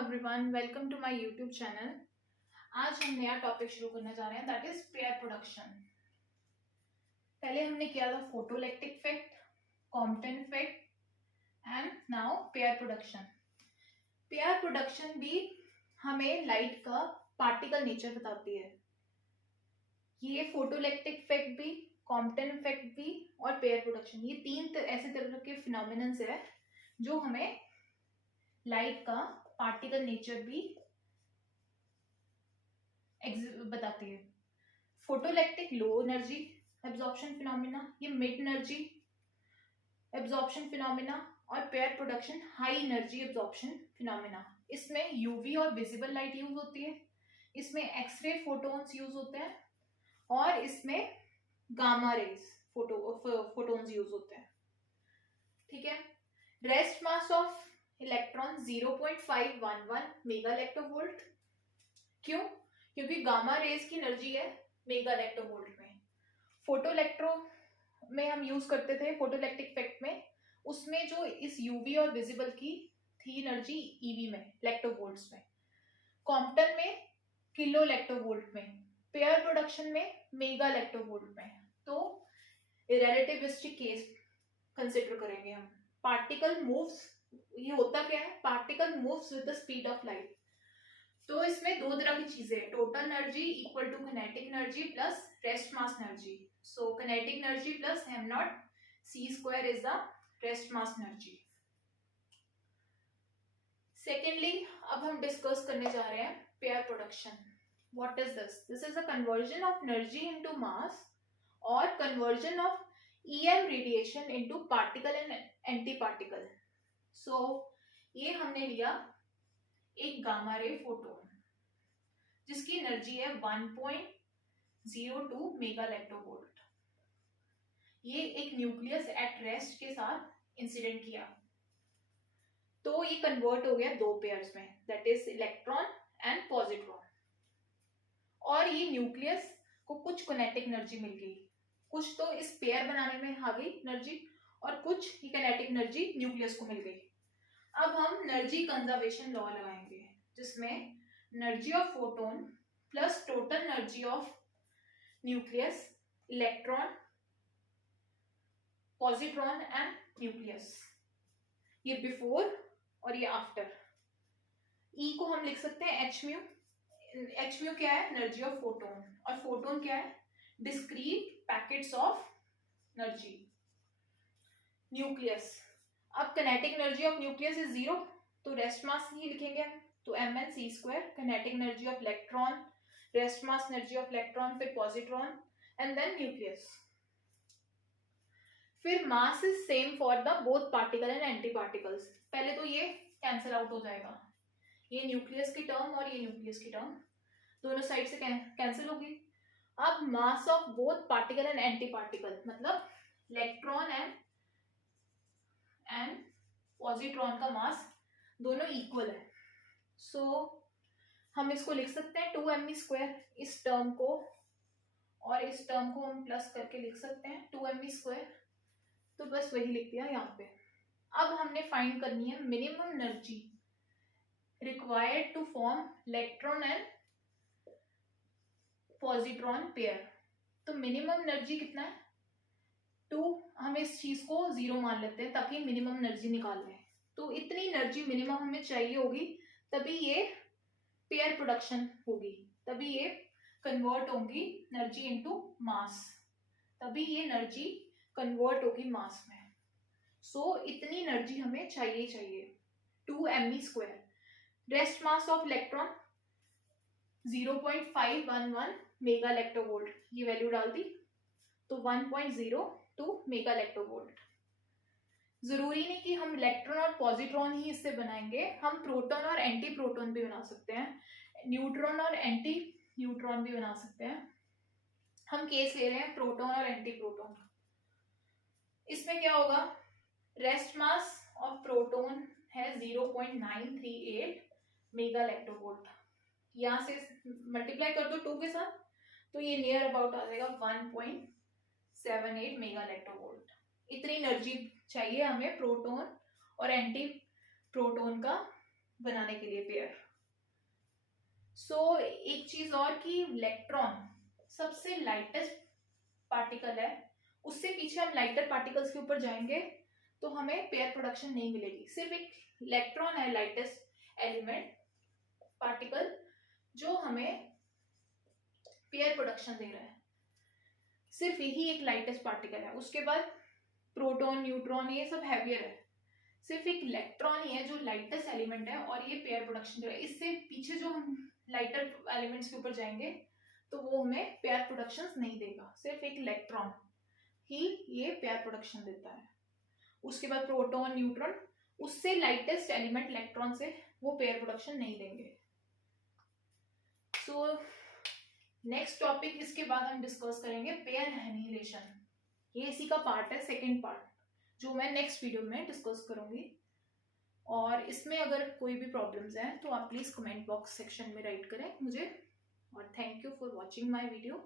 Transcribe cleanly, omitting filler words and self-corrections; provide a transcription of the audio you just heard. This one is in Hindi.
Everyone, welcome to my YouTube channel. आज हम नया टॉपिक शुरू करने जा रहे हैं, दैट इज पेयर प्रोडक्शन। पहले हमने किया था photoelectric effect, Compton effect and now pair production. Pair production भी हमें लाइट का पार्टिकल नेचर बताती है। ये फोटोइलेक्ट्रिक इफेक्ट भी, कॉम्पटन इफेक्ट भी और पेयर प्रोडक्शन, ये तीन ऐसे तरह के फिनोमिनन्स है जो हमें लाइट का पार्टिकल नेचर भी बताती है। Photoelectric low energy absorption phenomena, ये मिड एनर्जी एब्जॉर्प्शन फिनोमिना, और pair production high energy absorption phenomena. इसमें यूवी और विजिबल लाइट यूज होती है, इसमें एक्सरे फोटोन्स यूज होते हैं और इसमें गामा रेज फोटोन्स यूज होते हैं। ठीक है। Rest mass of electron 0.511 mega electronvolt. क्यों? क्योंकि गामा रेज की एनर्जी है मेगा इलेक्ट्रोवोल्ट में। फोटो इलेक्ट्रो में हम यूज करते थे फोटोइलेक्ट्रिक इफेक्ट में, उसमें जो इस यूवी और विजिबल की थी एनर्जी ईवी में, इलेक्ट्रोवोल्ट्स में। कॉम्पटन में किलो इलेक्ट्रोवोल्ट में, पेयर प्रोडक्शन में मेगा इलेक्ट्रोवोल्ट में। तो रिलेटिविस्टिक केस कंसिडर करेंगे हम। पार्टिकल मूव्स, ये होता क्या है, particle moves with the speed of light. तो इसमें दो तरह की चीजें, total energy equal to kinetic energy plus rest mass energy. So kinetic energy plus m naught c square is the rest mass energy. Secondly, अब हम डिस्कस करने जा रहे हैं pair production. What is this? This is a conversion of energy into mass और conversion of EM radiation into particle and anti particle. सो ये हमने लिया एक गामा रे फोटोन जिसकी एनर्जी है 1.02 मेगा इलेक्ट्रोवोल्ट। ये एक न्यूक्लियस एट रेस्ट के साथ इंसिडेंट किया, तो ये कन्वर्ट हो गया दो पेयर्स में, that is electron and positron. और ये न्यूक्लियस को कुछ किनेटिक एनर्जी मिल गई, कुछ तो इस पेयर बनाने में आ गई एनर्जी और कुछ ही किनेटिक एनर्जी न्यूक्लियस को मिल गई। अब हम एनर्जी कंजर्वेशन लॉ लगाएंगे, जिसमें energy of photon plus total energy of nucleus, electron, positron and nucleus, ये बिफोर और ये आफ्टर। ई को हम लिख सकते हैं एच म्यू। एच म्यू क्या है? एनर्जी ऑफ फोटोन, और फोटोन क्या है? Discrete packets of energy. Nucleus, अब kinetic energy of nucleus is 0, तो रेस्ट मास ही लिखेंगे हम, तो mn c square. Kinetic energy of electron, rest mass energy of electron, फिर पॉजिट्रॉन एंड देन न्यूक्लियस। फिर mass is same for the both particle and anti particles. पहले तो ये कैंसिल आउट हो जाएगा, ये न्यूक्लियस की टर्म और ये न्यूक्लियस की टर्म दोनों साइड से कैंसिल होगी। अब mass of both particle and anti particle, मतलब इलेक्ट्रॉन एंड पॉजिट्रॉन का मास दोनों इक्वल है। सो हम इसको लिख सकते हैं 2m स्क्वायर, इस टर्म को और इस टर्म को हम प्लस करके लिख सकते हैं 2m स्क्वायर, तो बस वही लिख दिया यहाँ पे। अब हमने फाइंड करनी है minimum energy required to form electron and positron pair. तो मिनिमम एनर्जी कितना है? 2। हम इस चीज को 0 मान लेते हैं ताकि मिनिमम एनर्जी निकाल लें। तो इतनी एनर्जी मिनिमम हमें चाहिए होगी, तभी ये पेयर प्रोडक्शन होगी, तभी ये कन्वर्ट होगी एनर्जी इनटू मास, तभी ये एनर्जी कन्वर्ट होगी मास में। सो इतनी एनर्जी हमें चाहिए 2m square. Rest mass of electron 0.511 mega electronvolt, ये वैल्यू डाल दी, तो 1.02 मेगा इलेक्ट्रोवोल्ट। जरूरी नहीं कि हम इलेक्ट्रॉन और पॉजिट्रॉन ही इससे बनाएंगे, हम प्रोटॉन और एंटी प्रोटॉन भी बना सकते हैं, न्यूट्रॉन और एंटी न्यूट्रॉन भी बना सकते हैं। हम केस ले रहे हैं प्रोटॉन और एंटी प्रोटॉन। इसमें क्या होगा? रेस्ट मास ऑफ प्रोटॉन है 0.938 मेगा इलेक्ट्रोवोल्ट, यहां से मल्टीप्लाई कर दो 2 के साथ, तो ये नियर अबाउट आ जाएगा 1.78 मेगा इलेक्ट्रोवोल्ट। इतनी एनर्जी चाहिए हमें प्रोटॉन और एंटी प्रोटॉन का बनाने के लिए पेयर। सो एक चीज और कि इलेक्ट्रॉन सबसे लाइटेस्ट पार्टिकल है, उससे पीछे हम लाइटर पार्टिकल्स के ऊपर जाएंगे तो हमें पेयर प्रोडक्शन नहीं मिलेगी। सिर्फ एक इलेक्ट्रॉन है लाइटेस्ट एलिमेंट पार्टिकल जो हमें पेयर प्रोडक्शन दे रहा है, सिर्फ यही एक लाइटेस्ट पार्टिकल है। उसके बाद प्रोटॉन न्यूट्रॉन ये सब हैवियर है, सिर्फ एक इलेक्ट्रॉन ही है जो लाइटेस्ट एलिमेंट है और ये पेयर प्रोडक्शन दे रहा है। इससे पीछे जो हम लाइटर एलिमेंट्स के ऊपर जाएंगे तो वो हमें पेयर प्रोडक्शन नहीं देगा, सिर्फ एक इलेक्ट्रॉन ही ये पेयर प्रोडक्शन देता है। उसके बाद प्रोटॉन न्यूट्रॉन, उससे लाइटेस्ट एलिमेंट इलेक्ट्रॉन से वो पेयर प्रोडक्शन नहीं देंगे। सो नेक्स्ट टॉपिक इसके बाद हम डिस्कस करेंगे पेयर एनिहिलेशन। ये इसी का पार्ट है, सेकेंड पार्ट, जो मैं नेक्स्ट वीडियो में डिस्कस करूंगी। और इसमें अगर कोई भी प्रॉब्लम्स हैं तो आप प्लीज कमेंट बॉक्स सेक्शन में राइट करें मुझे। और thank you for watching my video.